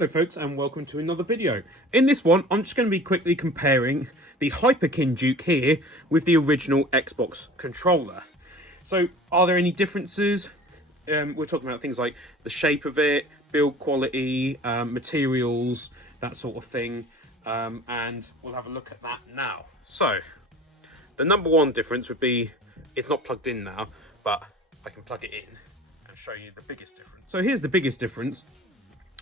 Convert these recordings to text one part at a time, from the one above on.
Hello folks, and welcome to another video. In this one, I'm just going to be quickly comparing the Hyperkin Duke here with the original Xbox controller. So, are there any differences? We're talking about things like the shape of it, build quality, materials, that sort of thing, and we'll have a look at that now. So, the number one difference would be it's not plugged in now, but I can plug it in and show you the biggest difference. So here's the biggest difference.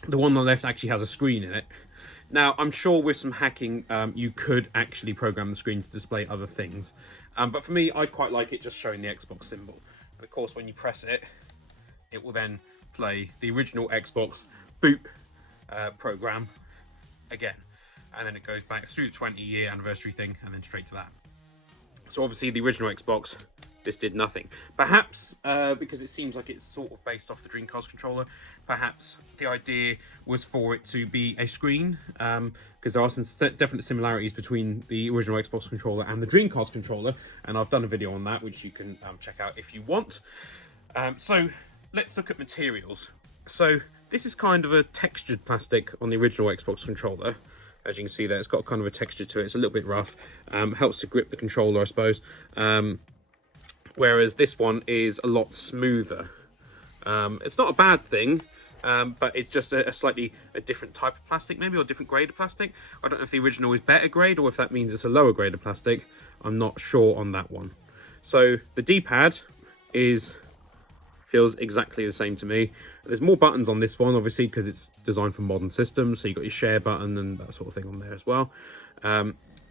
The one on the left actually has a screen in it. Now, I'm sure with some hacking, you could actually program the screen to display other things. But for me, I quite like it just showing the Xbox symbol. And of course, when you press it, it will then play the original Xbox boot program again. And then it goes back through the 20-year anniversary thing and then straight to that. So obviously, the original Xbox, this did nothing. Perhaps because it seems like it's sort of based off the Dreamcast controller, perhaps the idea was for it to be a screen, because there are some definite similarities between the original Xbox controller and the Dreamcast controller, and I've done a video on that which you can check out if you want. So let's look at materials. So this is kind of a textured plastic on the original Xbox controller. As you can see there, it's got kind of a texture to it. It's a little bit rough. Helps to grip the controller, I suppose. Whereas this one is a lot smoother. It's not a bad thing, but it's just a slightly different type of plastic, maybe, or a different grade of plastic. I don't know if the original is better grade or if that means it's a lower grade of plastic. I'm not sure on that one. So the D-pad feels exactly the same to me. There's more buttons on this one, obviously, because it's designed for modern systems. So you've got your share button and that sort of thing on there as well.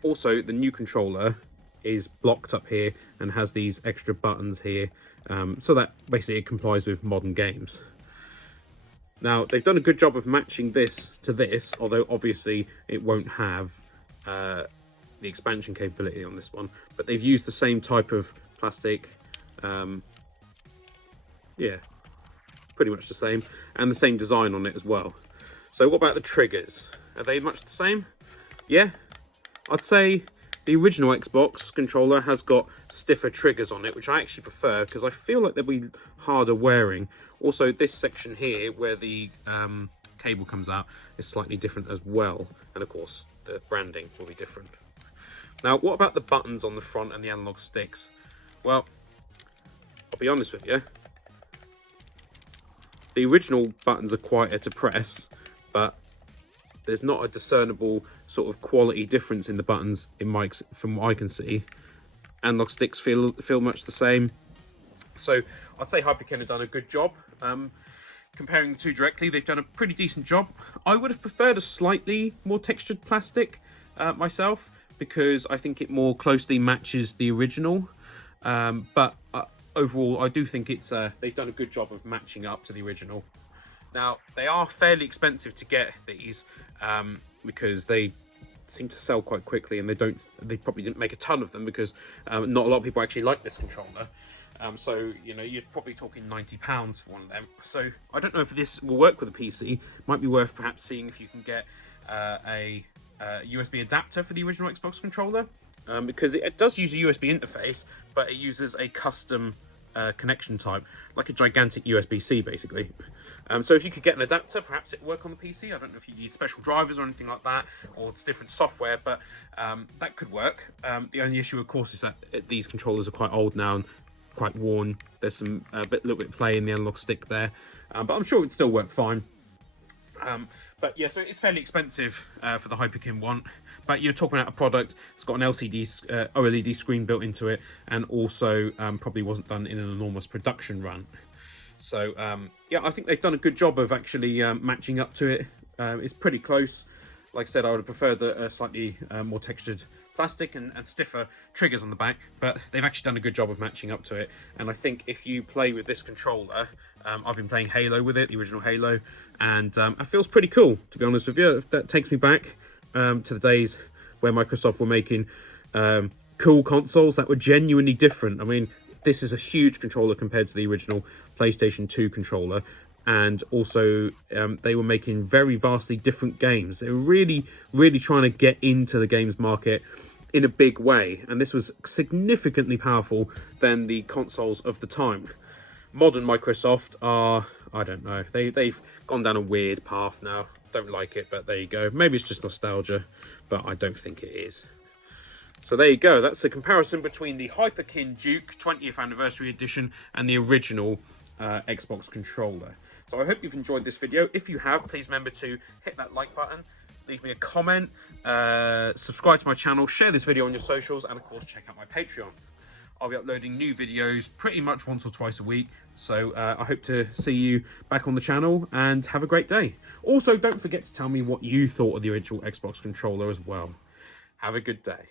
Also, the new controller is blocked up here and has these extra buttons here, so that basically it complies with modern games. Now, they've done a good job of matching this to this, although obviously it won't have the expansion capability on this one, but they've used the same type of plastic, yeah, pretty much the same, and the same design on it as well. So what about the triggers? Are they much the same? Yeah, I'd say the original Xbox controller has got stiffer triggers on it, which I actually prefer because I feel like they'll be harder wearing. Also, this section here where the cable comes out is slightly different as well. And of course, the branding will be different. Now, what about the buttons on the front and the analog sticks? Well, I'll be honest with you. The original buttons are quieter to press, but there's not a discernible sort of quality difference in the buttons from what I can see. Analog sticks feel much the same. So I'd say Hyperkin have done a good job. Comparing the two directly, they've done a pretty decent job. I would have preferred a slightly more textured plastic myself, because I think it more closely matches the original. But overall, I do think they've done a good job of matching up to the original. Now, they are fairly expensive to get these, because they seem to sell quite quickly, and they probably didn't make a ton of them because not a lot of people actually like this controller. So, you know, you're probably talking £90 for one of them. So I don't know if this will work with a PC. Might be worth perhaps seeing if you can get a USB adapter for the original Xbox controller, because it does use a USB interface, but it uses a custom connection type, like a gigantic USB-C basically. So if you could get an adapter, perhaps it would work on the PC. I don't know if you need special drivers or anything like that, or it's different software, but that could work. The only issue, of course, is that these controllers are quite old now and quite worn. There's some little bit of play in the analog stick there, but I'm sure it'd still work fine. But yeah, so it's fairly expensive for the Hyperkin one, but you're talking about a product that's got an LCD OLED screen built into it, and also probably wasn't done in an enormous production run. So yeah, I think they've done a good job of actually matching up to it. It's pretty close. Like I said, I would have preferred the slightly more textured plastic and stiffer triggers on the back, but they've actually done a good job of matching up to it. And I think if you play with this controller, I've been playing Halo with it, the original Halo, and it feels pretty cool, to be honest with you. That takes me back to the days where Microsoft were making cool consoles that were genuinely different. I mean, this is a huge controller compared to the original PlayStation 2 controller, and also they were making very vastly different games. They were really trying to get into the games market in a big way, and this was significantly powerful than the consoles of the time. Modern Microsoft are, I don't know, they've gone down a weird path now. don't like it, but there you go. Maybe it's just nostalgia, but I don't think it is. So there you go. That's the comparison between the Hyperkin Duke 20th Anniversary Edition and the original Xbox controller. So I hope you've enjoyed this video. If you have, please remember to hit that like button, leave me a comment, subscribe to my channel, share this video on your socials, and of course check out my Patreon. I'll be uploading new videos pretty much once or twice a week, so I hope to see you back on the channel, and have a great day. Also, don't forget to tell me what you thought of the original Xbox controller as well. Have a good day.